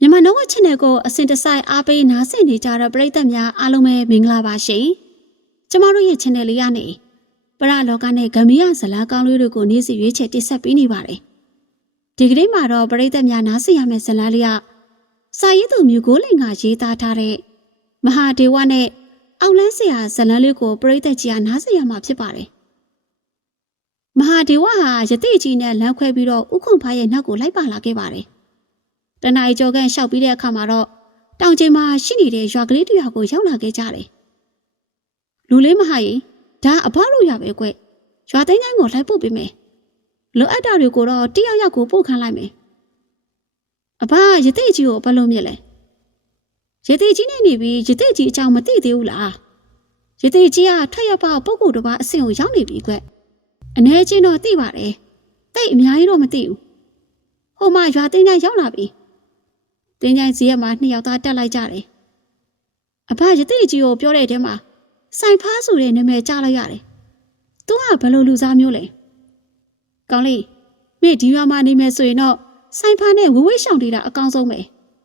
မြန်မာနောဝချန်နယ်ကိုအစဉ်တစိုက်အားပေးနားဆင်နေကြတဲ့ပရိသတ်များအားလုံးပဲမင်္ဂလာပါရှင်။ကျမတို့ရဲ့ channel လေးကနေပရလောကနဲ့ဂမီယဇလာကောင်းလေးတွေကိုနေ့စဉ်ရွေးချယ်တင်ဆက်ပေးနေပါတယ်။ဒီကနေ့မှာတော့ပရိသတ်များနားဆင်ရမယ့်ဇလာလေးကစာရေးသူမျိုးကိုလင်ကရေးသားထားတဲ့မဟာဒေဝနဲ့အောက်လန်းဆရာဇလန်းလေးကိုပရိသတ်ကြီးကနားဆင်ရမှာဖြစ်ပါတယ်။မဟာဒေဝဟာယတိကြီးနဲ့လမ်းခွဲပြီးတော့ဥခုံဖားရဲ့နောက်ကိုလိုက်ပါလာခဲ့ပါတယ်။ တနအီကျော်ကန်လျှောက်ပြီးတဲ့အခါမှာတော့တောင်ကျင်းမှာရှိနေတဲ့ရွာကလေးတစ်ရွာကိုရောက်လာခဲ့ကြတယ်။လူလေးမဟာကြီးဒါအဘလို့ရပဲကွ။ရွာသိန်းတိုင်းကိုလိုက်ပို့ပေးမယ်။လိုအပ်တာတွေကိုတော့တယောက်ယောက်ကိုပို့ခန်းလိုက်မယ်။အဘရသေးကြီးကိုဘယ်လိုမြင်လဲ။ရသေးကြီးနဲ့နေပြီးရသေးကြီးအကြောင်းမသိသေးဘူးလား။ရသေးကြီးကထွက်ရောက်ပါပုဂ္ဂိုလ်တစ်ပါးအဆင့်ကိုရောက်နေပြီကွ။အနေချင်းတော့သိပါတယ်။တိတ်အများကြီးတော့မသိဘူး။ဟိုမှာရွာသိန်းတိုင်းရောက်လာပြီ။ တင်းကြိုင်စီရက်မှာနှစ်ယောက်သားတက်လိုက်ကြတယ်။အဖရတိကြီးကိုပြောတဲ့တဲမှာစိုင်ဖားဆိုတဲ့နာမည်ကြားလိုက်ရတယ်။ "तू ကဘယ်လိုလူစားမျိုးလဲ။ကောင်းလေးမိဒီရွာမှာနေမယ်ဆိုရင်တော့စိုင်ဖားနဲ့ဝဝိရှောင်နေတာအကောင်းဆုံးပဲ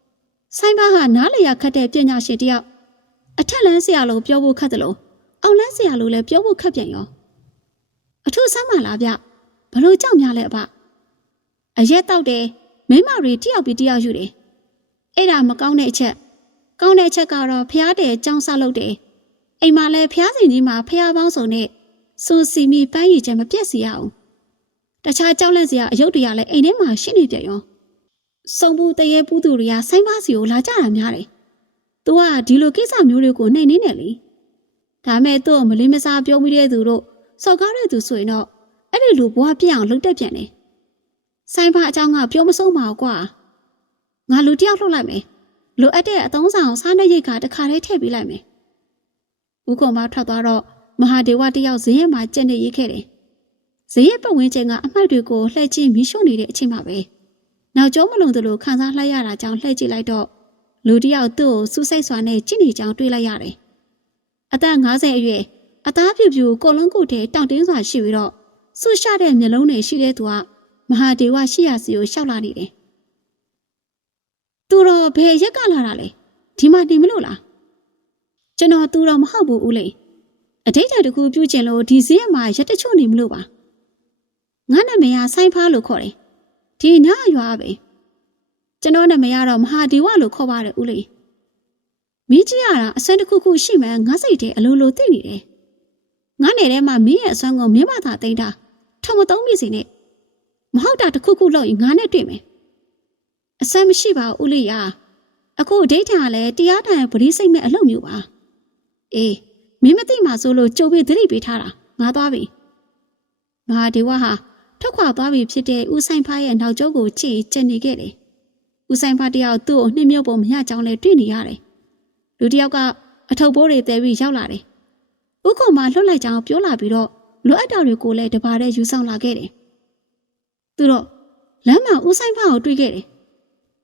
။စိုင်ဖားဟာနားလည်ရခတ်တဲ့ပညာရှင်တစ်ယောက်အထက်လန်းဆရာလို့ပြောဖို့ခက်တယ်လို့အောက်လန်းဆရာလို့လည်းပြောဖို့ခက်ပြန်ရော။အထူးဆမ်းမလားဗျ။ဘလို့ကြောက်များလဲအဖ။အရက်တောက်တယ်မိန်းမတွေတယောက်ပြီးတယောက်ယူတယ်။ အဲ့ဒါမကောင်းတဲ့အချက်ကောင်းတဲ့အချက်ကတော့ဖျားတယ်ကြောင်းစားလုပ်တယ်အိမ်မှာလည်းဖျားစင်ကြီးမှာဖျားပေါင်းစုံနဲ့စွန်စီမီပန်းရည်ချက်မပြတ်စီရအောင်တခြားကြောက်လက်စရာအယုတ်တရားလည်းအိမ်ထဲမှာရှိနေပြန်ရောစုံဘူးတရေပူးသူတွေကဆိုင်းပါစီကိုလာကြတာများတယ်။ तू ကဒီလိုကိစ္စမျိုးတွေကိုနှိမ်နေတယ်လေ။ဒါမဲ့သူ့ကိုမလေးမစားပြောပြီးတဲ့သူတို့စော်ကားတဲ့သူဆိုရင်တော့အဲ့ဒီလိုဘွားပြအောင်လုပ်တတ်ပြန်တယ်။ဆိုင်းပါအကြောင်းကပြောမဆုံးပါဘူးကွာ။ ငါလူတယောက်လှုပ်လိုက်မယ်လိုအပ်တဲ့အသုံးဆောင်စားနေရိတ်ကတခါတည်းထည့်ပေးလိုက်မယ်ဦးကုံမထွက်သွားတော့မဟာဒေဝတယောက်ဈေးရဲမှာကြက်နေရေးခဲ့တယ်ဈေးရဲပတ်ဝန်းကျင်ကအမှိုက်တွေကိုလှည့်ကြည့်မီးရှို့နေတဲ့အချိန်မှာပဲနောက်ကျောမလုံသလိုခံစားလိုက်ရတာကြောင့်လှည့်ကြည့်လိုက်တော့လူတယောက်သူ့ကိုစူးစိုက်စွာနဲ့ကြည့်နေကြောင်တွေးလိုက်ရတယ်အသက်50အရွယ်အသားပြူပြူကိုလုံးကိုတဲ့တောင့်တင်းစွာရှိပြီးတော့ဆူရှတဲ့မျက်လုံးတွေရှိတဲ့သူကမဟာဒေဝရှိရစီကိုရှောက်လာနေတယ် သူတော့ဘယ်ရက်ကလာတာလဲဒီမှာနေမလို့လားကျွန်တော်သူတော့မဟုတ်ဘူးဦးလေးအတိတ်တတကူပြုကျင်လို့ဒီဈေးရမှာရက်တချို့နေမလို့ပါငါနာမည်ကဆိုင်းဖားလို့ခေါ်တယ်ဒီနားရွာပဲကျွန်တော်နာမည်ကတော့မဟာဒီဝလို့ခေါ်ပါတယ်ဦးလေးမင်းကြီးရတာအစွမ်းတစ်ခုခုရှိမှငါစိတ်ထဲအလိုလိုသိနေတယ်ငါနယ်ထဲမှာမင်းရဲ့အစွမ်းကိုမင်းမသာသိမ့်တာထုံမသုံးမိစေနဲ့မဟုတ်တာတစ်ခုခုလုပ်ရင်ငါနဲ့တွေ့မယ် အဆမ်းမရှိပါဘူးဦးလေးရအခုဒိဋ္ဌာကလည်းတရားထိုင်ပရိစိတ်မဲ့အလုပ်မျိုးပါအေးမင်းမသိမှဆိုလို့ကြုံပြီးသတိပေးထားတာငါသွားပြီမဟာဒေဝဟာထွက်ခွာသွားပြီဖြစ်တဲ့ဦးဆိုင်ဖားရဲ့နောက်ကျောကိုကြည့်ကြက်နေခဲ့တယ်ဦးဆိုင်ဖားတယောက်သူ့ကိုနှိမ့်မြုပ်ပုံမရကြောင်းလည်းတွေ့နေရတယ်လူတစ်ယောက်ကအထုပ်ပိုးတွေတဲပြီးရောက်လာတယ်ဥက္ကုံမှာလွတ်လိုက်ကြောင်းပြောလာပြီးတော့လိုအပ်တာတွေကိုလည်းတပါးတည်းယူဆောင်လာခဲ့တယ်သူတော့လမ်းမှာဦးဆိုင်ဖားကိုတွေ့ခဲ့တယ်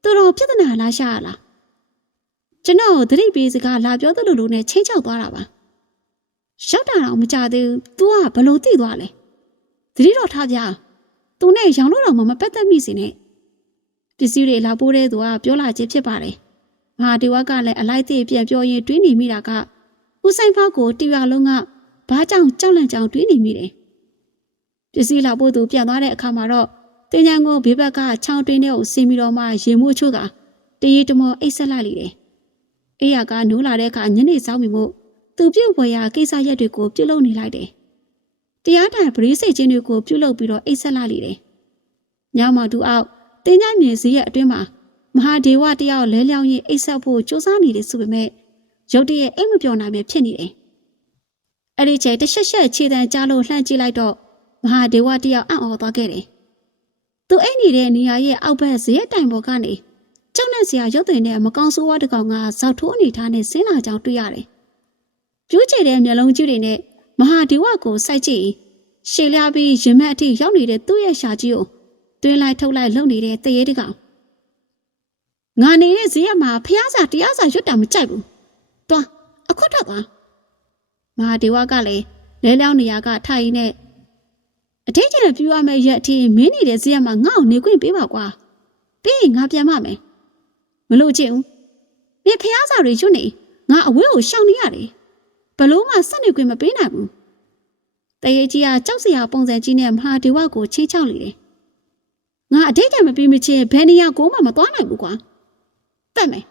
သူတော်ပြဿနာလားရှာရလားကျွန်တော်သတိပေးစကားလာပြောသလိုလိုနဲ့ချင်းချောက်သွားတာပါရောက်တာတော့မကြသေးဘူး तू ကဘလို့သိသွားလဲသတိတော့ထားပြသူနဲ့ရောင်လို့တော့မပတ်သက်မိစေနဲ့ပစ္စည်းတွေလာပိုးတဲ့သူကပြောလာခြင်းဖြစ်ပါတယ်မဟာဒီဝကလည်းအလိုက်သေးပြန်ပြောရင်တွေးနေမိတာကဦးဆိုင်ဖောက်ကိုတရွာလုံးကဘာကြောင့်ကြောက်လန့်ကြောင်တွေးနေမိတယ်ပစ္စည်းလာပို့သူပြန်သွားတဲ့အခါမှာတော့ တင်ညာကိုဘေးဘက်ကချောင်းတွင်းထဲကိုဆင်းပြီးတော့မှရေမှုချို့ကတရေတမောအိတ်ဆက်လိုက်လေတယ်။အေးရကနိုးလာတဲ့အခါညနေဆောင်ပြီမို့သူပြုတ်ဝယ်ရကိစ္စရက်တွေကိုပြုတ်လုပ်နေလိုက်တယ်။တရားထိုင်ပရိစိတ်ချင်းတွေကိုပြုတ်လုပ်ပြီးတော့အိတ်ဆက်လိုက်လေတယ်။ညမောင်တူအောက်တင်ညာမြေစည်းရဲ့အတွင်းမှာမဟာဒေဝတယောက်လဲလျောင်းရင်အိတ်ဆက်ဖို့စူးစမ်းနေတယ်ဆိုပေမဲ့ရုတ်တရက်အိတ်မပြောနိုင်ပဲဖြစ်နေတယ်။အဲ့ဒီချိန်တစ်ချက်ချက်ခြေတံကြားလို့လှမ်းကြည့်လိုက်တော့မဟာဒေဝတယောက်အံ့ဩသွားခဲ့တယ်။ သူအိတ်နေတဲ့နေရာရဲ့အောက်ဘက်ဇရက်တိုင်ပေါ်ကနေကြောက်နဲ့စရာရုပ်သွင်းတဲ့မကောင်းဆိုးဝါးတစ်ကောင်ကဇောက်ထိုးအနေထားနဲ့ဆင်းလာကြောင်းတွေ့ရတယ်။ပြူးချေတဲ့မျက်လုံးကြီးတွေနဲ့မဟာဒီဝကိုစိုက်ကြည့်ရင်ရှေ့လျားပြီးရင်မက်အထိရောက်နေတဲ့သူ့ရဲ့ရှာကြီးကိုတွင်းလိုက်ထုတ်လိုက်လုံနေတဲ့တရေတကောင်ငါနေတဲ့ဇရက်မှာဖျားစာတရားစာရွတ်တာမကြိုက်ဘူး။သွားအခုထွက်သွားမဟာဒီဝကလည်းလဲလျောင်းနေရကထိုင်ရင်းနဲ့ အတိတ်ကျတဲ့ပြူရမယ့်ရက်အထိမင်းနေတဲ့ဇက်မှာငါ့ကိုနေခွင့်ပေးပါကွာပြီးရင်ငါပြန်မမယ်မလို့ချင်ဘူးမင်းဖျားစာတွေရွတ်နေငါအဝဲကိုရှောင်နေရတယ်ဘလို့မှစက်နေခွင့်မပေးနိုင်ဘူးတရေကြီးကကြောက်စရာပုံစံကြီးနဲ့မဟာဒေဝကိုချေးချောက်နေတယ်ငါအတိတ်ကမပြီးမချင်းဘယ်နေရာကိုမှမသွားနိုင်ဘူးကွာတတ်မယ်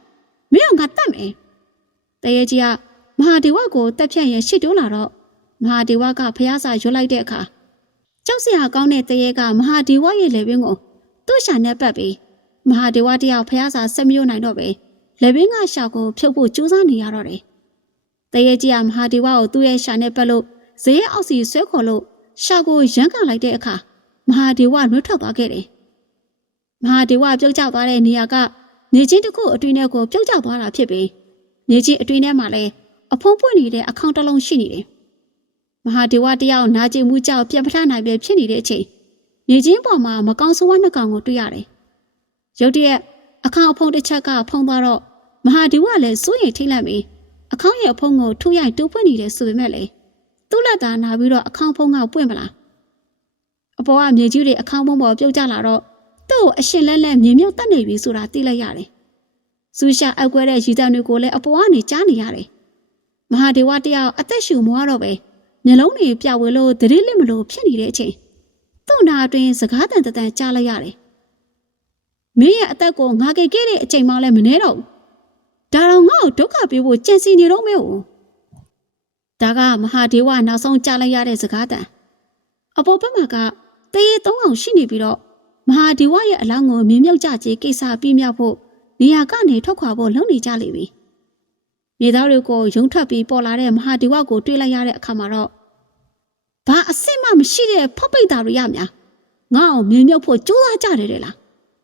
မင်းကငါတတ်မယ်တရေကြီးကမဟာဒေဝကိုတက်ဖြတ်ရင်ရှစ်တိုးလာတော့မဟာဒေဝကဖျားစာရွတ်လိုက်တဲ့အခါ ကြောက်စရာကောင်းတဲ့တရေကမဟာဒေဝရဲ့လေပင်ကိုသူ့ရှာနဲ့ပတ်ပြီးမဟာဒေဝတယောက်ဖျားစာဆက်မြို့နိုင်တော့ပဲလေပင်ကရှာကိုဖြုတ်ဖို့ကြိုးစားနေရတော့တယ်တရေကြီးကမဟာဒေဝကိုသူ့ရဲ့ရှာနဲ့ပတ်လို့ဈေးအောက်စီဆွဲခေါ်လို့ရှာကိုရမ်းကလိုက်တဲ့အခါမဟာဒေဝနှွတ်ထွက်သွားခဲ့တယ်မဟာဒေဝပြုတ်ကျသွားတဲ့နေရာကနေချင်းတစ်ခုအတွင်းထဲကိုပြုတ်ကျသွားတာဖြစ်ပြီးနေချင်းအတွင်းထဲမှာလည်းအဖုံးပွင့်နေတဲ့အခေါင်တစ်လုံးရှိနေတယ် မဟာဒေဝတယောက်နာကျင်မှုကြောင့်ပြန်ပထနိုင်ပဲဖြစ်နေတဲ့အချိန်နေချင်းပေါ်မှာမကောင်းဆိုးဝါးနှစ်ကောင်ကိုတွေ့ရတယ်ရုတ်တရက်အခေါင်အဖုံးတစ်ချက်ကဖုံးသွားတော့မဟာဒေဝလည်းစိုးရိမ်ထိတ်လန့်ပြီးအခေါင်ရဲ့အဖုံးကိုထုရိုက်တူးပွင့်နေတယ်ဆိုပေမဲ့လည်းသူ့လက်သာနာပြီးတော့အခေါင်ဖုံးကပွင့်မလားအပေါ်ကမြေကြီးတွေအခေါင်ဖုံးပေါ်ပြုတ်ကျလာတော့သူ့ကိုအရှင်လဲလဲမြေမြုပ်တက်နေပြီဆိုတာသိလိုက်ရတယ်။စူရှာအက်ကွဲတဲ့ရည်တံတွေကိုလည်းအပေါ်ကနေကြားနေရတယ်။မဟာဒေဝတယောက်အသက်ရှူမွားတော့ပဲ မျက်လုံးတွေပြဝဲလို့သတိလစ်မလို့ဖြစ်နေတဲ့အချိန်သူ့နာအတွင်းစကားတန်တန်ကြားလိုက်ရတယ်။မင်းရဲ့အသက်ကိုငါကြိတ်ခဲ့တဲ့အချိန်မှလည်းမနှဲတော့ဘူး။ဒါတော့ငါ့ကိုဒုက္ခပေးဖို့ကြံစီနေတော့မဲဟုတ်။ဒါကမဟာဒေဝနောက်ဆုံးကြားလိုက်ရတဲ့စကားတန်အပေါ်ဘက်မှာကတရေသုံးအောင်ရှိနေပြီးတော့မဟာဒီဝရဲ့အလောင်းကိုမြင်မြုပ်ကြခြင်းကိစ္စပြီးမြောက်ဖို့နေရာကနေထွက်ခွာဖို့လုပ်နေကြလိမ့်မယ်။မြေသားတွေကိုယုံထွက်ပြီးပေါ်လာတဲ့မဟာဒီဝကိုတွေ့လိုက်ရတဲ့အခါမှာတော့ ဘာအစစ်မှမရှိတဲ့ဖောက်ပိတ်တာတွေရများငါ့အောင်မြင်မြုပ်ဖို့ကြိုးစားကြတယ်လေလား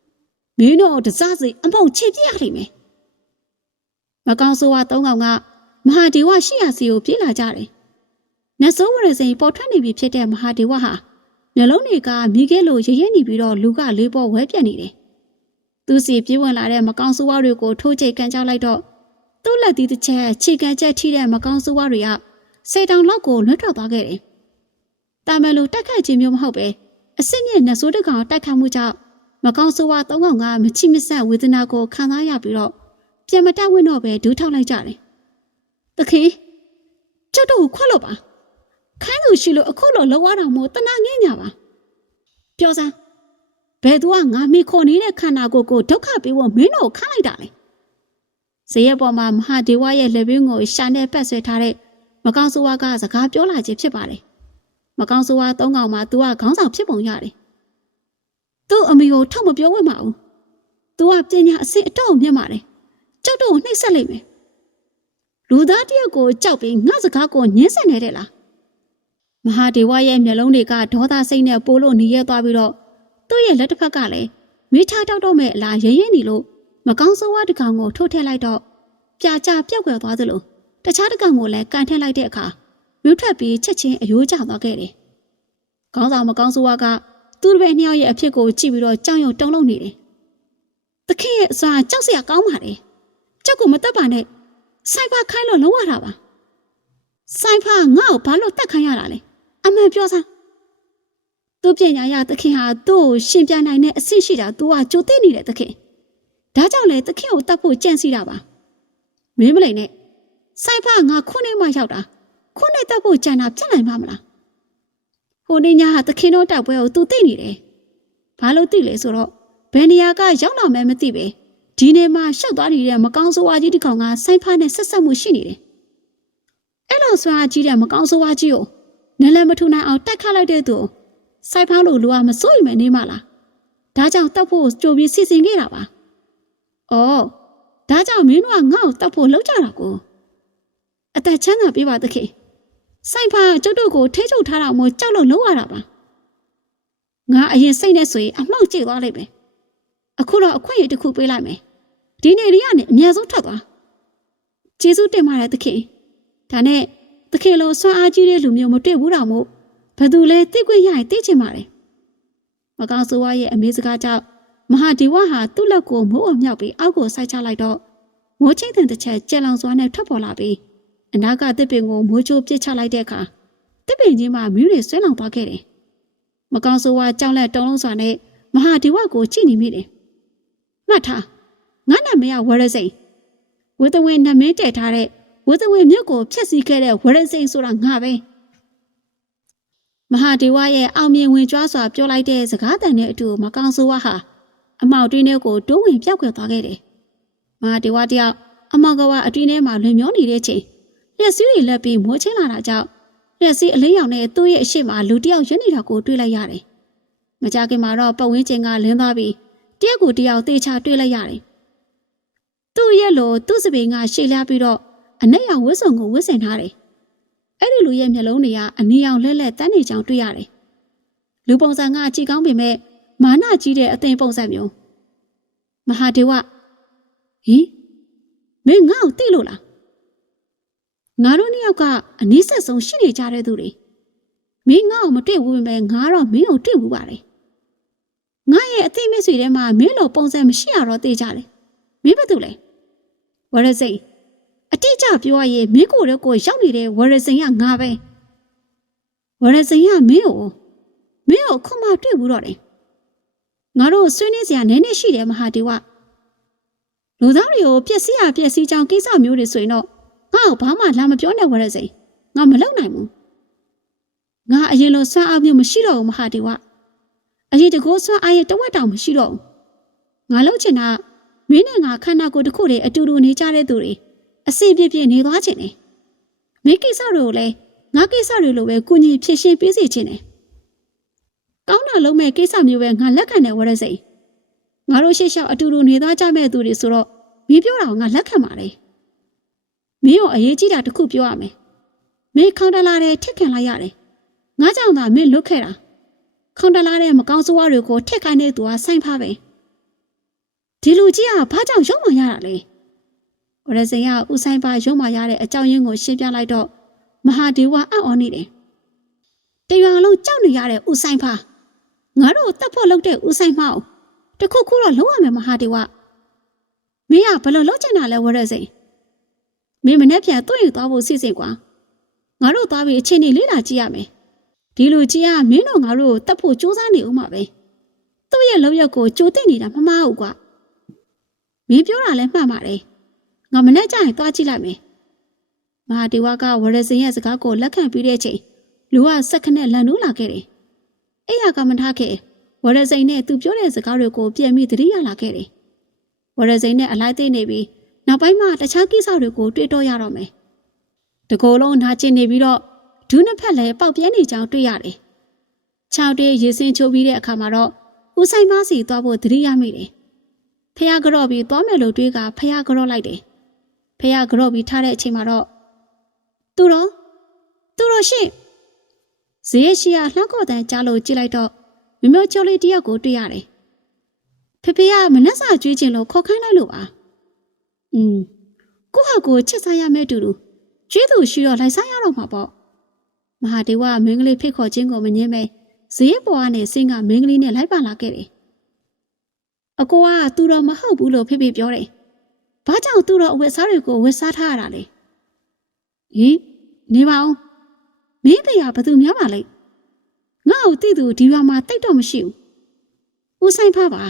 ။မင်းတို့တစားစီအမောက်ချစ်ပြရလိမ့်မယ်။မကောင်းဆိုးဝါသုံးကောင်ကမဟာဒီဝရှိရစီကိုပြေးလာကြတယ်။နတ်ဆိုးဝရစိန်ပေါ်ထွက်နေပြီဖြစ်တဲ့မဟာဒီဝဟာမျိုးလုံးတွေကမိခဲလိုရရဲနေပြီးတော့လူကလေးပေါ်ဝဲပြက်နေတယ်။သူစီပြေးဝင်လာတဲ့မကောင်းဆိုးဝါးတွေကိုထိုးချိတ်ကန်ကြလိုက်တော့သူ့လက်သီးတစ်ချက်ခြေကန်ချက်ထိတဲ့မကောင်းဆိုးဝါးတွေကစိတ်တောင်လောက်ကိုလွတ်ထွက်သွားခဲ့တယ်။ တာမန်လိုတက်ခတ်ခြင်းမျိုးမဟုတ်ပဲအစစ်မြင့်နှဆိုးတကောင်တက်ခတ်မှုကြောင့်မကောင်းဆိုးဝါးသုံးကောင်ကမချိမဆက်ဝေဒနာကိုခံစားရပြီးတော့ပြန်မတက်ဝင်တော့ပဲဒူးထောက်လိုက်ကြတယ်။တခေကျုပ်တို့ကိုခွက်လို့ပါ။ခိုင်းလို့ရှိလို့အခုလိုလောက်ရတာမို့တနာငင်းညာပါပြောစမ်းဘယ်သူကငါမိခေါ်နေတဲ့ခန္ဓာကိုယ်ကိုဒုက္ခပေးဖို့မင်းတို့ခိုင်းလိုက်တာလေဇေယျပေါ်မှာမဟာဒေဝရဲ့လက်ဘင်းကိုရှာနေပတ်ဆွဲထားတဲ့မကောင်းဆိုးဝါးကစကားပြောလာခြင်းဖြစ်ပါတယ် မကောင်းဆိုးဝါးသုံးကောင်မှာ तू ကခေါင်းဆောင်ဖြစ်ပုံရတယ်သူ့အမေကိုထောက်မပြောဝင့်ပါဘူး तू ကပညာအစစ်အတော့မြတ်ပါတယ်ကြောက်တော့နှိပ်စက်လိုက်မယ်လူသားတယောက်ကိုကြောက်ပြီးငါစကားကိုညှင်းဆန်နေတယ်လားမဟာဒေဝရဲ့မျက်လုံးတွေကဒေါသစိတ်နဲ့ပိုးလို့နေရသွားပြီးတော့သူ့ရဲ့လက်တစ်ဖက်ကလည်းမိထားတောက်တော့မဲ့အလားရရဲနေလို့မကောင်းဆိုးဝါးတစ်ကောင်ကိုထိုးထည့်လိုက်တော့ပြာကျပြောက်ွယ်သွားသလိုတခြားတစ်ကောင်ကိုလည်းကန်ထည့်လိုက်တဲ့အခါ မြို့ထွက်ပြီးချက်ချင်းအယိုးကျသွားခဲ့တယ်။ခေါင်းဆောင်မကောင်းဆိုးဝါးကသူ့ဘယ်နှစ်ယောက်ရဲ့အဖြစ်ကိုကြည့်ပြီးတော့ကြောင်ရုံတုံးလုံးနေတယ်။တခင်ရဲ့အစွာကြောက်စရာကောင်းပါတယ်။ကြောက်ကိုမတက်ပါနဲ့။ဆိုင်ဖာခိုင်းလို့လုံးဝတာပါ။ဆိုင်ဖာငါ့ကိုဘာလို့တက်ခိုင်းရတာလဲ။အမှန်ပြောစမ်းသူ့ပညာရသခင်ဟာသူ့ကိုရှင်ပြနိုင်တဲ့အဆင့်ရှိတာ तू ကကြိုသိနေတဲ့သခင်ဒါကြောင့်လေသခင်ကိုတတ်ဖို့ကြံစီတာပါမင်းမလိန်နဲ့ဆိုင်ဖာငါခုနှစ်မှရောက်တာ ခုနှစ်တတ်ဖို့ကြံတာဖြစ်နိုင်မှာမလားဟိုနေ့ညဟာသခင်တို့တိုက်ပွဲကို तू သိနေတယ်ဘာလို့သိလဲဆိုတော့ဘယ်နေရာကရောက်လာမယ်မသိပဲဒီနေ့မှရှောက်သွားနေတဲ့မကောင်းဆိုးဝါးကြီးတစ်ကောင်ကဆိုင်ဖာနဲ့ဆက်ဆက်မှုရှိနေတယ်အဲ့လိုဆွမ်းအားကြီးတဲ့မကောင်းဆိုးဝါးကြီးကိုနလန်မထူနိုင်အောင်တိုက်ခတ်လိုက်တဲ့သူစိုက်ဖောင်းလို့လူကမစိုးရိမ်မဲနေမလားဒါကြောင့်တောက်ဖို့ကြိုပြီးစီစဉ်ခဲ့တာပါအော်ဒါကြောင့်မင်းတို့ကငါ့ကိုတောက်ဖို့လှုပ်ကြတာကိုအသက်ချမ်းသာပေးပါသခင် စိုက်ဖာကျုပ်တို့ကိုထိချုပ်ထားတာမို့ကြောက်လို့လှုပ်ရတာပါငါအရင်စိတ်နဲ့ဆိုရင်အမှောက်ကျသွားလိမ့်မယ်အခုတော့အခွင့်အရေးတစ်ခုပေးလိုက်မယ်ဒီနေ့ရီကနေအများဆုံးထွက်သွားကျေးဇူးတင်ပါတယ်သခင်ဒါနဲ့တခင်လိုဆွမ်းအားကြီးတဲ့လူမျိုးမတွေ့ဘူးတော့မို့ဘသူလဲသိခွင့်ရရင်သိချင်ပါတယ်မကောင်းဆိုးဝါးရဲ့အမေစကားကြောင့်မဟာဒီဝဟာသူ့လက်ကိုမိုးအောင်မြောက်ပြီးအောက်ကိုစိုက်ချလိုက်တော့မိုးချင်းတဲ့တစ်ချက်ကြက်လောင်စွာနဲ့ထွက်ပေါ်လာပြီး အနာကတစ်ပင်ကိုမိုးချိုးပစ်ချလိုက်တဲ့အခါတစ်ပင်ချင်းမှာမြူးတွေဆွဲလောင်သွားခဲ့တယ်မကောင်းဆိုးဝါးကြောက်လက်တုံးလုံးစွာနဲ့မဟာဒီဝကိုကြည့်နေမိတယ်မှတ်ထားငါနာမည်ကဝရစိန်ဝေတဝင်နမင်းတည်ထားတဲ့ဝေတဝင်မြုပ်ကိုဖျက်ဆီးခဲ့တဲ့ဝရစိန်ဆိုတာငါပဲမဟာဒေဝရဲ့အောင်မြင်ဝင်ကြွားစွာပြောလိုက်တဲ့စကားတန်တဲ့အတူမကောင်ဆိုးဝါဟာအမောက်တွင်းထဲကိုတိုးဝင်ပြောက်ကွယ်သွားခဲ့တယ်မဟာဒေဝတယောက်အမောက်ကဝအတွင်းထဲမှာလွင်မျောနေတဲ့ချိန် လက်စည်းတွေလက်ပြီးမိုးချင်းလာတာကြောင့်လက်စည်းအလေးရောင်နဲ့သူ့ရဲ့အရှိမလူတယောက်ရင်းနေတာကိုတွေ့လိုက်ရတယ်မကြခင်မှာတော့ပတ်ဝန်းကျင်ကလင်းသွားပြီးတယောက်ကိုတယောက်သေချာတွေ့လိုက်ရတယ်သူ့ရဲ့လိုသူ့စပင်ကရှေ့လျားပြီးတော့အနက်ရောင်ဝတ်စုံကိုဝတ်ဆင်ထားတယ်အဲ့ဒီလူရဲ့မျက်လုံးတွေကအနီရောင်လဲလဲတန်းနေကြောင်တွေ့ရတယ်လူပုံစံကကြည်ကောင်းပေမဲ့မာနကြီးတဲ့အသိပုံစံမျိုးမဟာဒေဝဟင်မင်းငါ့ကိုသိလို့လား ငါတို့နှစ်ယောက်ကအနည်းဆက်ဆုံးရှိနေကြတဲ့သူတွေမင်းငါ့ကိုမတွေ့ဘူးပဲငါတော့မင်းကိုတွေ့ဘူးပါတယ်ငါရဲ့အသိမိတ်ဆွေထဲမှာမင်းလိုပုံစံမရှိရတော့သိကြတယ်မင်းဘာတူလဲဝရစိန်အတိအကျပြောရရင်မင်းကိုယ်တော့ကိုရောက်နေတဲ့ဝရစိန်ကငါပဲဝရစိန်ကမင်းကိုမင်းကိုခုမှတွေ့ဘူးတော့တယ်ငါတို့ဆွေးနွေးစရာနည်းနည်းရှိတယ်မဟာဒေဝလူသားတွေကိုပျက်စီးရပျက်စီးကြောင်းကိစ္စမျိုးတွေဆိုရင်တော့ ငါ့ကိုဘာမှလာမပြောနဲ့ဝရစိန်ငါမလုပ်နိုင်ဘူးငါအရင်လိုဆွမ်းအားမျိုးမရှိတော့ဘူးမဟာဒေဝအရင်တကောဆွမ်းအားရဲ့တဝက်တောင်မရှိတော့ဘူးငါလုပ်ချင်တာမင်းနဲ့ငါခန္ဓာကိုယ်တစ်ခုတည်းအတူတူနေကြတဲ့သူတွေအစီပြပြနေသွားချင်တယ်မင်းကိစ္စတွေကိုလည်းငါကိစ္စတွေလိုပဲကုညီဖြည့်ရှင်းပေးစီချင်တယ်ကောင်းတာလုံးမဲ့ကိစ္စမျိုးပဲငါလက်ခံတယ်ဝရစိန်ငါတို့ရှေ့လျှောက်အတူတူနေသွားကြမဲ့သူတွေဆိုတော့မင်းပြောတာကိုငါလက်ခံပါတယ် မင်းရောအရေးကြီးတာတစ်ခုပြောရမယ်မင်းခေါင်းတလာတဲ့ထက်ခံလိုက်ရတယ်ငါကြောင့်သာမင်းလွတ်ခဲ့တာခေါင်းတလာတဲ့မကောင်းဆိုးဝါးတွေကိုထက်ခိုင်းတဲ့သူကစိုင်းဖားပဲဒီလူကြီးကဘာကြောင့်ရုံမှရတာလဲဝရစိန်ကဦးဆိုင်ဖားရုံမှရတဲ့အကြောင်းရင်းကိုရှင်းပြလိုက်တော့မဟာဒေဝအံ့ဩနေတယ်တရွာလုံးကြောက်နေရတဲ့ဦးဆိုင်ဖားငါတို့တတ်ဖို့လုပ်တဲ့ဦးဆိုင်မောက်တခုခုတော့လုံးဝမယ်မဟာဒေဝမင်းကဘယ်လိုလုပ်ချင်တာလဲဝရစိန် မင်းမနေ့ပြန်တွေ့ယူသွားဖို့စီစဉ်ကွာငါတို့သွားပြီးအချိန်ကြီးလေးလာကြည့်ရမယ်ဒီလူကြီးကမင်းတို့ငါတို့ကိုတတ်ဖို့စူးစမ်းနေဦးမှာပဲသူ့ရဲ့လောက်ရက်ကိုကြိုသိနေတာမမှားဘူးကွာမင်းပြောတာလည်းမှန်ပါတယ်ငါမနေ့ကျရင်သွားကြည့်လိုက်မယ်မဟာဒေဝကဝရစိန်ရဲ့စကားကိုလက်ခံပြီးတဲ့ချိန်လူကစက်ခနဲ့လန်နိုးလာခဲ့တယ်အဲ့ရကမထားခဲ့ဝရစိန်နဲ့သူပြောတဲ့စကားတွေကိုပြန်ပြီးသတိရလာခဲ့တယ်ဝရစိန်နဲ့အလိုက်သိနေပြီး နောက်ပိုင်းမှာတခြားကိစ္စတွေကိုတွေးတောရတော့မယ်။တကိုယ်လုံးနာကျင်နေပြီးတော့ဒူးနှစ်ဖက်လည်းပေါက်ပြဲနေကြောင်းတွေ့ရတယ်။ခြောက်တေးရေစင်းချိုးပြီးတဲ့အခါမှာတော့ဦးဆိုင်မစီသွားဖို့သတိရမိတယ်။ဖះကြော့ပြီးသွားမယ်လို့တွေးကဖះကြော့လိုက်တယ်။ဖះကြော့ပြီးထားတဲ့အချိန်မှာတော့သူတော့သူတော့ရှင့်ဈေးရှိရလှောက်ကော့တန်ကြားလို့ကြည့်လိုက်တော့မမျိုးကျော်လေးတယောက်ကိုတွေ့ရတယ်။ဖေဖေကမနှက်စာကျွေးခြင်းလို့ခေါ်ခိုင်းလိုက်လို့ပါ။ อืมကိုဟာကိုချစ်စားရမယ့်တူတူကျွေးသူရှိတော့လိုက်စားရတော့မှာပေါ့မဟာဒေဝကမင်းကလေးဖိတ်ခေါ်ခြင်းကိုမငင်းမဲ့ဈေးပေါ်ကနေဆင်းကမင်းကလေးနဲ့လိုက်ပါလာခဲ့တယ်အကိုကသူတော်မဟုတ်ဘူးလို့ဖိဖိပြောတယ်ဘာကြောင့်သူတော်အဝတ်စားတွေကိုဝတ်စားထားရတာလဲဟင်နေပါဦးမင်းတရားဘသူများပါလိမ့်ငါ့ကိုတိသူဒီရွာမှာတိတ်တော့မရှိဘူးဦးဆိုင်ဖပါ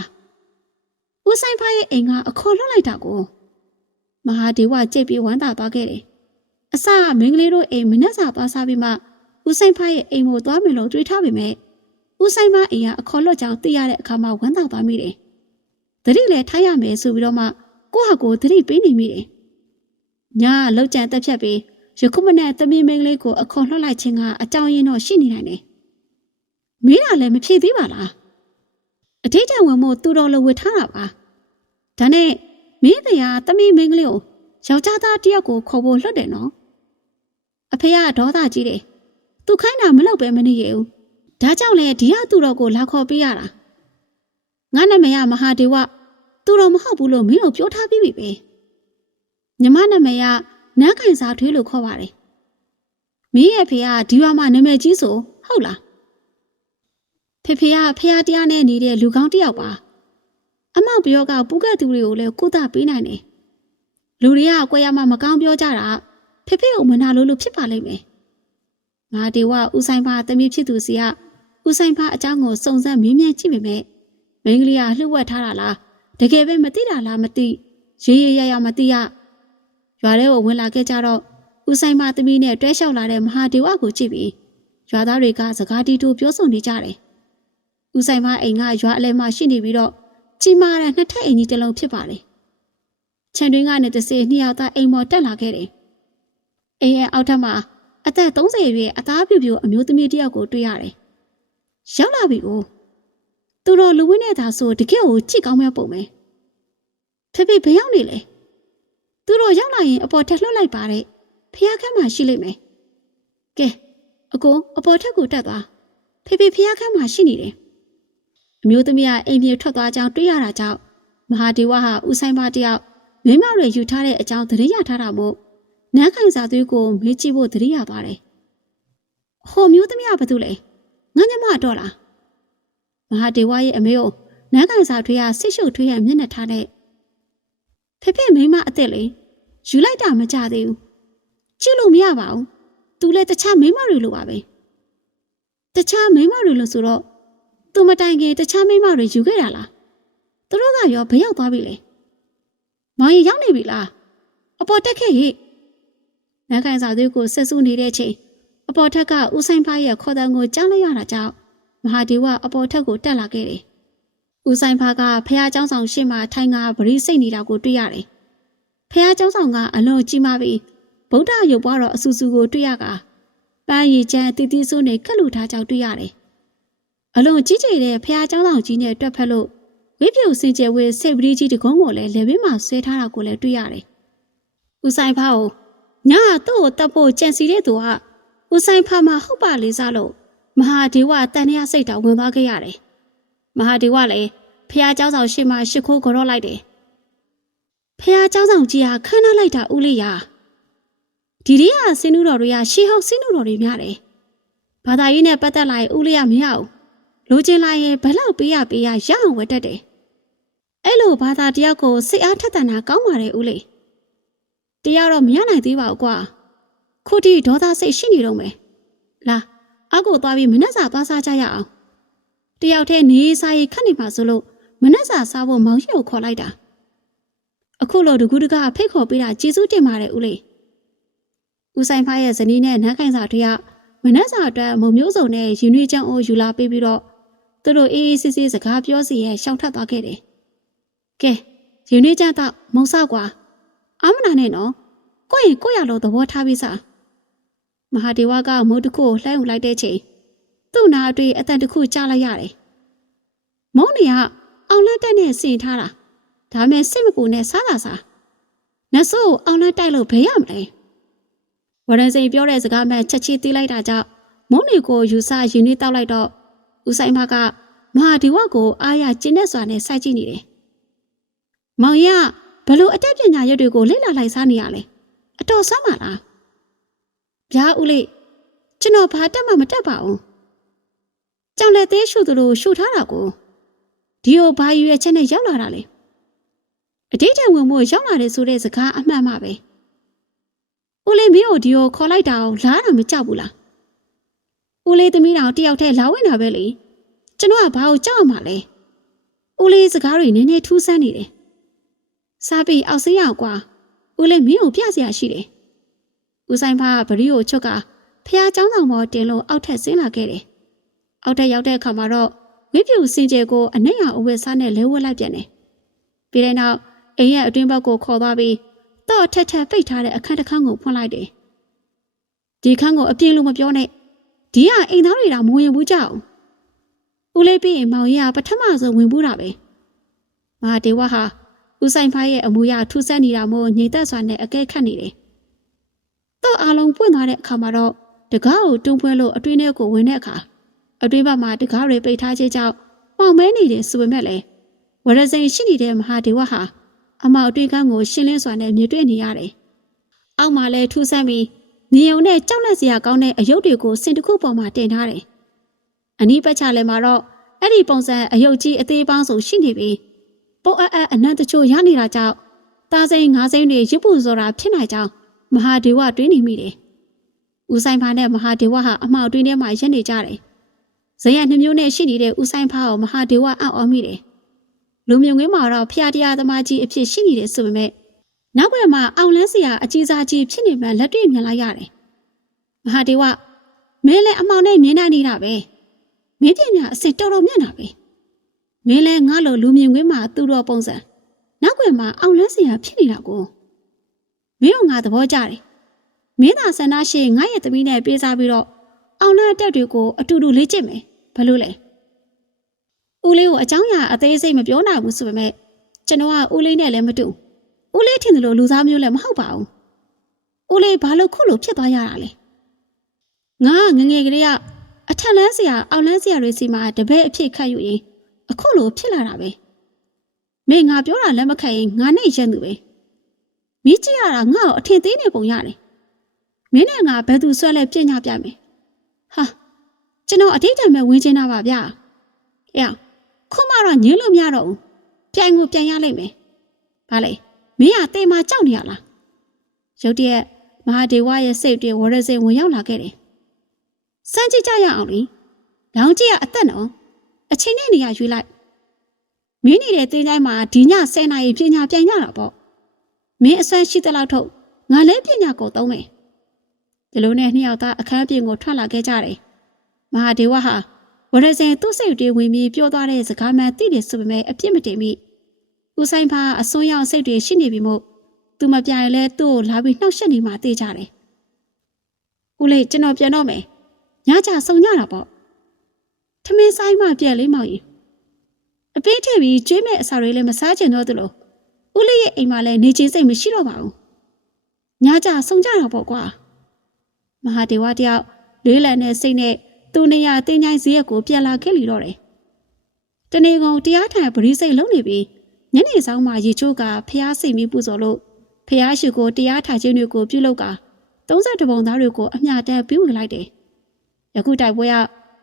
ဦးဆိုင်ဖရဲ့အိမ်ကအခေါ်လွတ်လိုက်တာကို မဟာဒေဝကြိတ်ပြီးဝမ်းသာသွားခဲ့တယ်။အစကမင်းကလေးတို့အိမ်မနှက်စာသွားစားပြီးမှဦးဆိုင်ဖရဲ့အိမ်ကိုသွားမယ်လို့တွေးထားပေမဲ့ဦးဆိုင်မအိမ်ကအခေါ်လွတ်ကြောင်သိရတဲ့အခါမှာဝမ်းသာသွားမိတယ်။သတိလည်းထားရမယ်ဆိုပြီးတော့မှကိုဟာကိုသတိပေးနေမိတယ်။ညာလောက်ကြံတက်ဖြတ်ပြီးယခုမနဲ့သမီးမင်းကလေးကိုအခေါ်လွှတ်လိုက်ခြင်းကအကြောင်းရင်းတော့ရှိနေနိုင်တယ်။မင်းကလည်းမဖြေသေးပါလား။အတိတ်တဝင်မို့သူတော်လိုဝတ်ထားတာပါ။ဒါနဲ့ မင်းတရားတမိမင်းကလေးကိုယောက်ျားသားတယောက်ကိုခေါ်ဖို့လွတ်တယ်နော်အဖေကဒေါသကြီးတယ်သူခိုင်းတာမလုပ်ပဲမနေရဘူးဒါကြောင့်လေဒီကသူတော်ကိုလာခေါ်ပေးရတာငါနာမည်ကမဟာဒေဝသူတော်မဟုတ်ဘူးလို့မင်းတို့ပြောထားပြီးပြီပဲညီမနာမည်ကနန်းခိုင်စာထွေးလို့ခေါ်ပါတယ်မင်းရဲ့ဖေကဒီရွာမှာနာမည်ကြီးဆိုဟုတ်လားဖေဖေကဖះတရားနဲ့နေတဲ့လူကောင်းတယောက်ပါ အမောက်ပြောကပူကသူတွေကိုလည်းကုသပေးနိုင်တယ်လူတွေကအကွက်ရမှမကောင်းပြောကြတာဖေဖေကိုမနာလို့လို့ဖြစ်ပါလိမ့်မယ်ငါဒေဝဦးဆိုင်ဘာသမီးဖြစ်သူစီကဦးဆိုင်ဘာအကြောင်းကိုစုံစမ်းမေးမြန်းကြည့်ပေမဲ့မင်းကလေးကလှုပ်ဝက်ထားတာလားတကယ်ပဲမသိတာလားမသိရေးရရရမသိရရွာထဲကိုဝင်လာခဲ့ကြတော့ဦးဆိုင်မသမီးနဲ့တွဲလျှောက်လာတဲ့မဟာဒေဝကိုကြည့်ပြီးရွာသားတွေကစကားတီးတူပြောဆိုနေကြတယ်။ဦးဆိုင်မအိမ်ကရွာအလဲမှာရှိနေပြီးတော့ ကြီးမားတဲ့နှစ်ထပ်အိမ်ကြီးတစ်လုံးဖြစ်ပါတယ်ခြံတွင်းကနေတစေနှစ်ယောက်သားအိမ်ပေါ်တက်လာခဲ့တယ်အိမ်ရဲ့အောက်ထပ်မှာအသက်30အရွယ်အသားပြူပြူအမျိုးသမီးတစ်ယောက်ကိုတွေ့ရတယ်ရောက်လာပြီကိုသူတို့လူဝင်းနေတာဆိုတကယ့်ကိုကြည့်ကောင်းမဲ့ပုံပဲဖေဖေဘယ်ရောက်နေလဲသူတို့ရောက်လာရင်အပေါ်ထက်လွှတ်လိုက်ပါတဲ့ဖះခန်းမှာရှိလိမ့်မယ်ကဲအကိုအပေါ်ထက်ကိုတက်သွားဖေဖေဖះခန်းမှာရှိနေတယ် အမျိုးသမီးကအိမ်ပြေထွက်သွားကြောင်းတွေးရတာကြောင့်မဟာဒေဝဟာဦးဆိုင်မတယောက်မင်းမတွေယူထားတဲ့အကြောင်းသတိရထားတာမို့နန်းခိုင်စာသွေးကိုမေးကြည့်ဖို့သတိရသွားတယ်ဟိုမျိုးသမီးကဘာတူလဲငါညမတော့လားမဟာဒေဝရဲ့အမေကိုနန်းခိုင်စာထွေးကဆစ်ရှုပ်ထွေးရဲ့မျက်နှာထားတဲ့ဖေဖေမိမအစ်စ်လေယူလိုက်တာမကြသေးဘူးကြည့်လို့မရပါဘူးသူလည်းတခြားမိမတွေလိုပါပဲတခြားမိမတွေလို့ဆိုတော့ သူမတိုင်ခင်တခြားမိမတွေယူခဲ့တာလားသူတို့ကရောဘယ်ရောက်သွားပြီလဲမောင်ရင်ရောက်နေပြီလားအပေါ်တက်ခဲ့ရဲ့နန်းခိုင်စာသွေးကိုဆက်စုနေတဲ့ချိန်အပေါ်ထက်ကဦးဆိုင်ဖားရဲ့ခေါ်တဲ့ကိုကြားလိုက်ရတာကြောင့်မဟာဒေဝအပေါ်ထက်ကိုတက်လာခဲ့တယ်။ဦးဆိုင်ဖားကဖះเจ้าဆောင်ရှေ့မှာထိုင်ကဗရိစိတ်နေတာကိုတွေ့ရတယ်။ဖះเจ้าဆောင်ကအလွန်ကြီးမားပြီးဗုဒ္ဓရုပ်ပွားတော်အဆူဆူကိုတွေ့ရကပန်းရည်ချမ်းတီတီဆိုးနဲ့ကက်လူထားကြောင်တွေ့ရတယ်။ အလွန်ကြီးကျယ်တဲ့ဖះเจ้าဆောင်ကြီးနဲ့တွက်ဖက်လို့ဝိပြုတ်စင်ကြယ်ဝဲစိတ်ပရိကြီးတကုံးကိုလည်းလက်ဘေးမှာဆွဲထားတာကိုလည်းတွေ့ရတယ်။ဦးဆိုင်ဖားကိုညာသူ့ကိုတပ်ဖို့ကြံစီတဲ့သူကဦးဆိုင်ဖားမှာဟုတ်ပါလေစားလို့မဟာဒေဝတန်ရစိတ်တော်ဝင်သွားခဲ့ရတယ်။မဟာဒေဝလည်းဖះเจ้าဆောင်ရှေ့မှာရှ िख ိုးကြော်လိုက်တယ်။ဖះเจ้าဆောင်ကြီးဟာခန်းနာလိုက်တာဦးလေးရာဒီရီးကစင်းနူတော်တွေကရှေးဟောင်းစင်းနူတော်တွေများတယ်။ဘာသာရေးနဲ့ပတ်သက်လာရင်ဦးလေးကမရဘူး။ လိုချင်လာရင်ဘလောက်ပေးရပေးရရအောင်ဝတ်တတ်တယ်။အဲ့လိုဘာသာတယောက်ကိုစိတ်အားထက်သန်တာကောင်းပါတယ်ဦးလေး။တရားတော့မရနိုင်သေးပါဘူးကွာ။ခုထိဒေါသစိတ်ရှိနေတော့မယ်။လာအကိုသွားပြီးမနှက်စာသွားစားကြရအောင်။တယောက်တည်းနေစားရေးခတ်နေပါဆိုလို့မနှက်စာစားဖို့မောင်ရှိကိုခေါ်လိုက်တာ။အခုလိုတကူးတကဖိတ်ခေါ်ပေးတာကျေးဇူးတင်ပါတယ်ဦးလေး။ဦးဆိုင်ဖားရဲ့ဇနီးနဲ့နန်းခိုင်စာတွေကမနှက်စာအတွက်မုံမျိုးစုံနဲ့ရင်နွေးချမ်းအိုးယူလာပေးပြီးတော့ သူတို့အေးအေးဆေးဆေးစကားပြောစီရဲ့ရှောက်ထပ်သွားခဲ့တယ်။ကဲရင်နွေးချမ်းတော့မုံဆောက်ကွာ။အမနာနဲ့နော်။ကိုယ့်ရင်ကိုယ့်ရလို့သဘောထားပြီးစား။မဟာဒေဝကမိုးတစ်ခုကိုလှမ်းယူလိုက်တဲ့ချိန်သူ့နာအတွေ့အတန်တစ်ခုကြားလိုက်ရတယ်။မုံနေကအောင်လန်းတက်နဲ့ဆင်ထားတာ။ဒါမဲ့စစ်မပူနဲ့စားတာစား။နတ်ဆိုးကိုအောင်လန်းတိုက်လို့ဘယ်ရမလဲ။ဝရန်စိန်ပြောတဲ့စကားမှချက်ချီတီးလိုက်တာကြောင့်မုံနေကိုယူဆရင်နှီးတောက်လိုက်တော့ ဦးဆိုင်မကမဟာဒီဝကိုအားရကျင်းတဲ့စွာနဲ့စိုက်ကြည့်နေတယ်။မောင်ရဘလို့အတက်ပညာရွတ်တွေကိုလေ့လာလိုက်စားနေရလဲ။အတော်ဆမ်းပါလား။ဗျာဦးလေးကျွန်တော်ဘာတက်မှမတက်ပါဘူး။ကြောင်လက်သေးရှုသူတို့ရှုထားတာကိုဒီကိုဘာရွယ်ချက်နဲ့ရောက်လာတာလဲ။အတိတ်တံဝင်မှုရောက်လာတယ်ဆိုတဲ့စကားအမှန်မှပဲ။ဦးလေးမင်းကိုဒီကိုခေါ်လိုက်တာကိုလားတာမကြောက်ဘူးလား။ ဦးလေးသမီးတော်တယောက်တည်းလာဝင်တာပဲလေ။ကျွန်တော်ကဘာကိုကြောက်ရမှာလဲ။ဦးလေးစကားတွေနည်းနည်းထူးဆန်းနေတယ်။စားပြီးအောက်ဆေးရောက်ကွာ။ဦးလေးမင်းကိုပြစရာရှိတယ်။ဦးဆိုင်ဖားကဗရီကိုချွတ်ကဖះเจ้าဆောင်ပေါ်တင်လို့အောက်ထက်ဆင်းလာခဲ့တယ်။အောက်ထက်ရောက်တဲ့အခါမှာတော့ဝိပြူစင်ကြယ်ကိုအနက်ရအဝတ်စားနဲ့လဲဝတ်လိုက်ပြန်တယ်။ပြီးတဲ့နောက်အိမ်ရဲ့အတွင်းဘက်ကိုခေါ်သွားပြီးတော့ထက်ထက်ပိတ်ထားတဲ့အခန်းတစ်ခန်းကိုဖွင့်လိုက်တယ်။ဒီခန်းကိုအပြင်းလို့မပြောနဲ့။ ဒီကအိမ်သားတွေတော့မဝင်ဘူးကြအောင်။ဦးလေးပြီးရင်မောင်ကြီးကပထမဆုံးဝင်ဘူးတာပဲ။မဟာဒေဝဟာဦးဆိုင်ဖိုင်းရဲ့အမူအရာထူးဆန်းနေတာမို့ညီသက်စွာနဲ့အကဲခတ်နေတယ်။တော့အားလုံးပွင့်သွားတဲ့အခါမှာတော့တကားကိုတွန်းပွဲလို့အတွင်းထဲကိုဝင်တဲ့အခါအတွင်းဘက်မှာတကားတွေပိတ်ထားခြင်းကြောင့်ပေါင်မဲနေတယ်ဆိုပေမဲ့လည်းဝရစိန်ရှိနေတဲ့မဟာဒေဝဟာအမောက်အတွင်းကန်းကိုရှင်းလင်းစွာနဲ့မြင်တွေ့နေရတယ်။အောက်မှာလည်းထူးဆန်းပြီး နေုံနဲ့ကြောက်လက်စရာကောင်းတဲ့အယုတ်တွေကိုစင်တစ်ခုပေါ်မှာတင်ထားတယ်။အနီးပတ်ချလည်းမှာတော့အဲ့ဒီပုံစံအယုတ်ကြီးအသေးပေါင်းစုံရှိနေပြီးပုတ်အပ်အပ်အနံ့တချို့ရနေတာကြောင့်တာစိန်ငါးစိန်တွေရစ်ပူဆိုတာဖြစ်နိုင်ကြောင်းမဟာဒေဝတွေးနေမိတယ်။ဦးဆိုင်ဖာနဲ့မဟာဒေဝဟာအမောက်တွင်းထဲမှာရက်နေကြတယ်။ဇယနှမျိုးနဲ့ရှိနေတဲ့ဦးဆိုင်ဖာကိုမဟာဒေဝအံ့ဩမိတယ်လူမြုံငင်းမှာတော့ဖျားတရားသမားကြီးအဖြစ်ရှိနေတယ်ဆိုပေမဲ့ နောက်ွယ်မှာအောင်လန်းစရာအကြီးစားကြီးဖြစ်နေမှလက်တွေ့မြင်လိုက်ရတယ်မဟာဒေဝမင်းလည်းအမောင်နဲ့မြင်နိုင်နေတာပဲမင်းပညာအစစ်တော်တော်မြတ်တာပဲမင်းလည်းငါလိုလူမြင်ကွင်းမှာသူ့တော်ပုံစံနောက်ွယ်မှာအောင်လန်းစရာဖြစ်နေတာကိုမင်းကငါသဘောကျတယ်မင်းသာဆန္ဒရှိငါရဲ့သမီးနဲ့ပြေးစားပြီးတော့အောင်လန်းအတက်တွေကိုအတူတူလေ့ကျင့်မယ်ဘယ်လိုလဲဦးလေးကိုအเจ้าညာအသေးစိတ်မပြောနိုင်ဘူးဆိုပေမဲ့ကျွန်တော်ကဦးလေးနဲ့လည်းမတူ ဦးလေးထင်တယ်လို့လူသားမျိုးလည်းမဟုတ်ပါဘူးဦးလေးဘာလို့ခုလိုဖြစ်သွားရတာလဲငါငငယ်ကလေးကအထက်လန်းစရာအောက်လန်းစရာတွေစီမှာတပည့်အဖြစ်ခတ်ယူရင်အခုလိုဖြစ်လာတာပဲမင်းငါပြောတာလက်မခတ်ရင်ငါနဲ့ရက်သူပဲမင်းကြည့်ရတာငါ့ကိုအထင်သေးနေပုံရတယ်မင်းနဲ့ငါဘယ်သူဆွဲလဲပြညာပြမယ်ဟာကျွန်တော်အတိတ်တည်းမဲ့ဝင်ချင်တာပါဗျာအေးခုမှတော့ညင်းလို့မရတော့ဘူးပြိုင်ကိုပြန်ရလိမ့်မယ်ဘာလဲ မင်းကတေမာကြောက်နေရလားရုတ်တရက်မဟာဒေဝရဲ့စိတ်တွေဝရစင်ဝင်ရောက်လာခဲ့တယ်စမ်းကြည့်ကြရအောင်လေ။လောင်ကြီးကအသက်နော်။အချိန်နဲ့နေရရွေးလိုက်။မင်းနေတဲ့တင်းတိုင်းမှာဒီည10နာရီပညာပြန်ရတာပေါ့။မင်းအစွမ်းရှိတဲ့လောက်ထုတ်ငါလည်းပညာကိုသုံးမယ်။ဒီလိုနဲ့နှစ်ယောက်သားအခန်းပြင်ကိုထွက်လာခဲ့ကြတယ်။မဟာဒေဝဟာဝရဇင်သူ့စိတ်တွေဝင်ပြီးပြောသွားတဲ့စကားမှန်သိတယ်ဆိုပေမဲ့အပြစ်မတင်မိ။ ဦးဆိုင်ဖာအစွန်းရောက်စိတ်တွေရှိနေပြီမို့သူမပြရင်လဲသူ့ကိုလာပြီးနှောက်ရှက်နေမှသိကြတယ်။ဦးလေးကျွန်တော်ပြန်တော့မယ်။ညကြစုံညတာပေါ့ထမင်းဆိုင်မှပြက်လေးမောင်ရင်အပေးထည့်ပြီးကျွေးမဲ့အစာတွေလည်းမစားချင်တော့သလိုဦးလေးရဲ့အိမ်မှာလည်းနေချင်းစိတ်မရှိတော့ပါဘူးညကြစုံကြတာပေါ့ကွာမဟာဒေဝတယောက်လေးလံတဲ့စိတ်နဲ့သူ့နေရတင်းချိုင်းစည်းရက်ကိုပြန်လာခဲ့လီတော့တယ်တနေ့ကုန်တရားထိုင်ပရိစိတ်လုံးနေပြီး ညနေဆောင်မှရေချိုးကဖျားစိတ်မီးပူဇော်လို့ဖျားရှိကိုတရားထိုင်ခြင်းတွေကိုပြုလုပ်က32ပုံသားတွေကိုအမျှတန်းပြုဝင်လိုက်တယ်ယခုတိုက်ပွဲက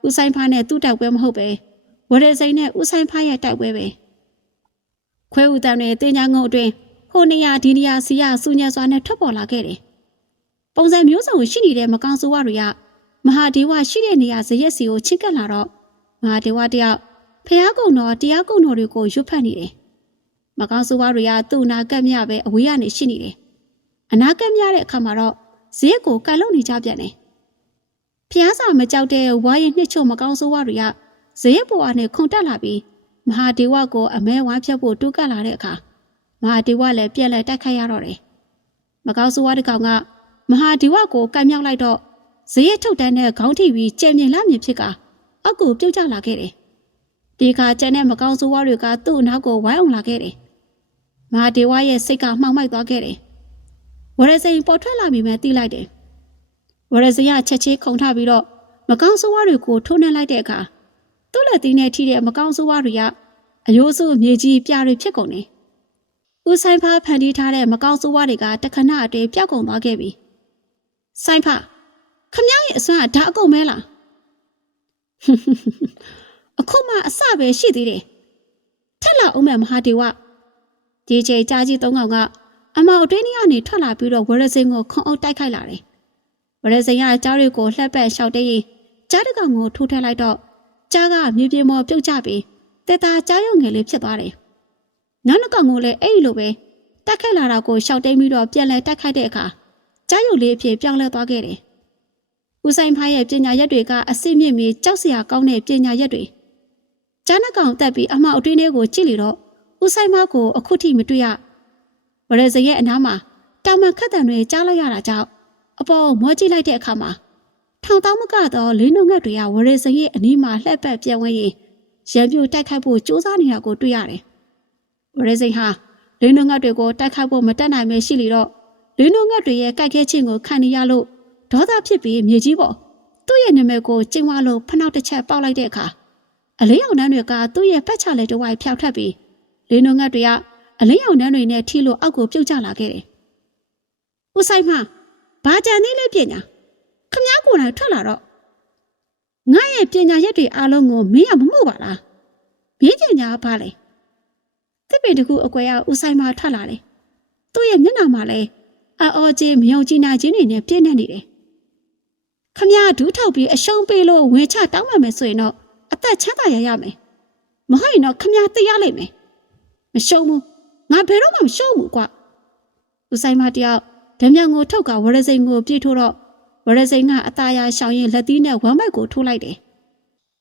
ဦးဆိုင်ဖားနဲ့သူ့တိုက်ပွဲမဟုတ်ပဲဝရစိန်နဲ့ဦးဆိုင်ဖားရဲ့တိုက်ပွဲပဲခွဲဦးတန်းနဲ့တင်ညာငုံအတွင်ဟိုနေရာဒီနေရာစီရစူညံစွာနဲ့ထွက်ပေါ်လာခဲ့တယ်ပုံစံမျိုးစုံရှိနေတဲ့မကောင်ဆိုဝတွေကမဟာဒေဝရှိတဲ့နေရာဇရက်စီကိုချစ်ကပ်လာတော့မဟာဒေဝတယောက်ဖះကုံတော်တရားကုံတော်တွေကိုရွတ်ဖတ်နေတယ် မကောင်ဆိုဝတွေကသူ့နာကက်မြပဲအဝေးကနေရှိနေတယ်အနာကက်မြတဲ့အခါမှာတော့ဇရက်ကိုကန်လုံနေကြပြန်တယ်ဖျားစာမကြောက်တဲ့ဝါရင်နှစ်ချုံမကောင်းဆိုးဝါတွေကဇရက်ပေါ်အနေခုန်တက်လာပြီးမဟာဒေဝကိုအမဲဝိုင်းဖြတ်ဖို့တူးကပ်လာတဲ့အခါမဟာဒေဝလည်းပြက်လက်တိုက်ခိုက်ရတော့တယ်။မကောင်းဆိုးဝါးတစ်ကောင်ကမဟာဒေဝကိုကန်မြောက်လိုက်တော့ဇရက်ထုတ်တန်းတဲ့ခေါင်းထိပ်ပြီးကြံမြင်လာမြင်ဖြစ်ကအကူပြုတ်ကျလာခဲ့တယ်။ဒီခါကျန်တဲ့မကောင်းဆိုးဝါးတွေကသူ့အနောက်ကိုဝိုင်းအောင်လာခဲ့တယ်။ မဟာဒေဝရဲ့စိတ်ကမှောင်မိုက်သွားခဲ့တယ်။ဝရစိန်ပေါ်ထွက်လာပြီမဲ့တီးလိုက်တယ်။ဝရဇယချက်ချင်းခုန်ထပြီးတော့မကောင်းဆိုးဝါးတွေကိုထိုးနှက်လိုက်တဲ့အခါသူ့လက်သီးနဲ့ထိတဲ့မကောင်းဆိုးဝါးတွေကအယိုးစုမြေကြီးပြားတွေဖြစ်ကုန်တယ်။ဦးဆိုင်ဖားဖန်တီးထားတဲ့မကောင်းဆိုးဝါးတွေကတခဏအတွင်းပျောက်ကုန်သွားခဲ့ပြီ။ဆိုင်ဖားခမရဲ့အစွမ်းကဒါအကုန်မဲလား။အခုမှအစပဲရှိသေးတယ်။ထက်လာအောင်မဲ့မဟာဒေဝ ဒီချိန်ကြားကြီးသုံးကောင်ကအမောက်အတွင်းထဲကနေထွက်လာပြီးတော့ဝရစင်ကိုခုံအုပ်တိုက်ခိုက်လာတယ်။ဝရစင်ရကြားတွေကိုလှက်ပက်လျှောက်တဲ့ရင်ကြားတစ်ကောင်ကိုထိုးထည့်လိုက်တော့ကြားကမြေပြင်ပေါ်ပြုတ်ကျပြီးတေတာကြားရုံငယ်လေးဖြစ်သွားတယ်။နောက်တစ်ကောင်ကိုလည်းအဲ့ဒီလိုပဲတက်ခက်လာတာကိုရှောက်တိန်ပြီးတော့ပြန်လဲတက်ခိုက်တဲ့အခါကြားရုံလေးအဖြစ်ပြောင်းလဲသွားခဲ့တယ်။ဦးဆိုင်ဖားရဲ့ပညာရက်တွေကအစစ်မြင့်ပြီးကြောက်စရာကောင်းတဲ့ပညာရက်တွေကြားနှစ်ကောင်တက်ပြီးအမောက်အတွင်းလေးကိုကြည့်လေတော့ ဦးဆိုင်ဖားကိုအခုထိမတွေ့ရ။ဝရစင်ရဲ့အနားမှာတောင်မှခတ်တံတွေကြားလိုက်ရတာကြောင့်အပေါ်မောကြည့်လိုက်တဲ့အခါမှာထောင်တောင်းမကတော့လင်းနှုတ်ငက်တွေကဝရေစရဲ့အနီးမှာလှက်ပတ်ပြန်ဝဲရင်ရံပြူတိုက်ခိုက်ဖို့စူးစမ်းနေတာကိုတွေ့ရတယ်။ဝရေစိန်ဟာလင်းနှုတ်ငက်တွေကိုတိုက်ခိုက်ဖို့မတက်နိုင်ပဲရှိလေတော့လင်းနှုတ်ငက်တွေရဲ့ကြိုက်ခဲခြင်းကိုခံနေရလို့ဒေါသဖြစ်ပြီးမြေကြီးပေါ်သူ့ရဲ့နာမည်ကိုကျင်းဝါလို့ဖနှောက်တစ်ချက်ပေါက်လိုက်တဲ့အခါအလေးအောင်နှန်းတွေကသူ့ရဲ့ပတ်ချလက်တစ်ဝိုက်ဖျောက်ထပ်ပြီး လင်းတို့ငတ်တွေကအလင်းရောင်နှမ်းတွေနဲ့ထိလို့အောက်ကိုပြုတ်ကျလာခဲ့တယ်။ဦးဆိုင်မဘာကြံသေးလဲပြင်ညာခမားကိုယ်တိုင်ထွက်လာတော့ငါရဲ့ပညာရက်တွေအားလုံးကိုမင်းကမမှုပါလားမင်းပညာဘာလဲတစ်ပေတခုအကွဲရဦးဆိုင်မထွက်လာတယ်။သူ့ရဲ့မျက်နှာမှာလည်းအော်ကြီးမယုံကြည်နိုင်ခြင်းတွေနဲ့ပြည့်နေနေတယ်။ခမားဒူးထောက်ပြီးအရှုံးပေးလို့ဝင်ချတောင်းပန်မယ်ဆိုရင်တော့အသက်ချမ်းသာရရမယ်။မဟုတ်ရင်တော့ခမားသိရလိမ့်မယ်။ မရှုံးဘူးငါဘယ်တော့မှမရှုံးဘူးကွာဦးဆိုင်မတယောက်ဓမြကိုထုတ်ကဝရစိန်ကိုပြေးထိုးတော့ဝရစိန်ကအသားရရှောင်ရင်လက်သီးနဲ့ဝမ်းမိုက်ကိုထိုးလိုက်တယ်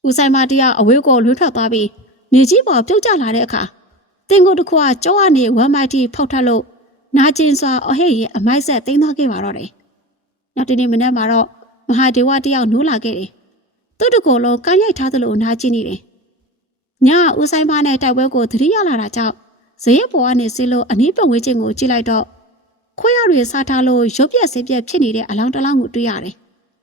ဦးဆိုင်မတယောက်အဝေးကိုလွှတ်ထွက်သွားပြီးနေကြီးပေါ်ပြုတ်ကျလာတဲ့အခါတင်ကိုတစ်ခွာကြောကနေဝမ်းမိုက်ထိဖောက်ထပ်လို့နာကျင်စွာအဟိတ်ရဲ့အမိုက်ဆက်သိမ်းသွားခဲ့ပါတော့တယ်နောက်တနေ့မနက်မှာတော့မဟာဒေဝတယောက်နိုးလာခဲ့တယ်သူ့တကိုယ်လုံးကမ်းရိုက်ထားသလိုနာကျင်နေတယ် ညကဦးဆိုင်မနဲ့တိုက်ပွဲကိုသတိရလာတာကြောင့်ဇရက်ပေါ်ကနေဆင်းလို့အနီးပတ်ဝန်းကျင်ကိုကြည့်လိုက်တော့ခွေးရတွေစားထားလို့ရုပ်ပြက်ဆေးပြက်ဖြစ်နေတဲ့အလောင်းတစ်လောင်းကိုတွေ့ရတယ်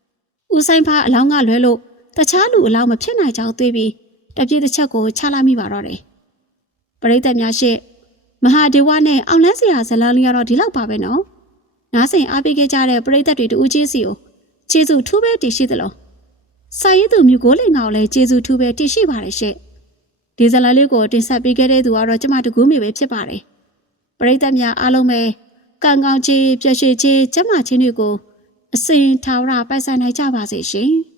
။ဦးဆိုင်ဖားအလောင်းကလွဲလို့တခြားလူအလောင်းမဖြစ်နိုင်ကြောင်းသိပြီးတပြည့်တစ်ချက်ကိုချလာမိပါတော့တယ်။ပရိသတ်များရှေ့မဟာဒေဝနဲ့အောင်လန်းစရာဇလန်းလေးကတော့ဒီလောက်ပါပဲနော်။နားဆင်အားပေးခဲ့ကြတဲ့ပရိသတ်တွေတူဦးချင်းစီကိုကျေးဇူးထူးပဲတည်ရှိသလိုစာရေးသူမျိုးကိုလင်ကောင်လည်းကျေးဇူးထူးပဲတည်ရှိပါတယ်ရှင့်။ ဒီဇလန်းလေးကိုတင်ဆက်ပေးခဲ့တဲ့သူကတော့ကျမတကူးမိပဲဖြစ်ပါတယ်။ပရိသတ်များအားလုံးပဲကံကောင်းခြင်းပြည့်ရွှေခြင်းကျမ်းမာခြင်းတွေကိုအစဉ်ထာဝရပိုက်ဆိုင်နိုင်ကြပါစေရှင်။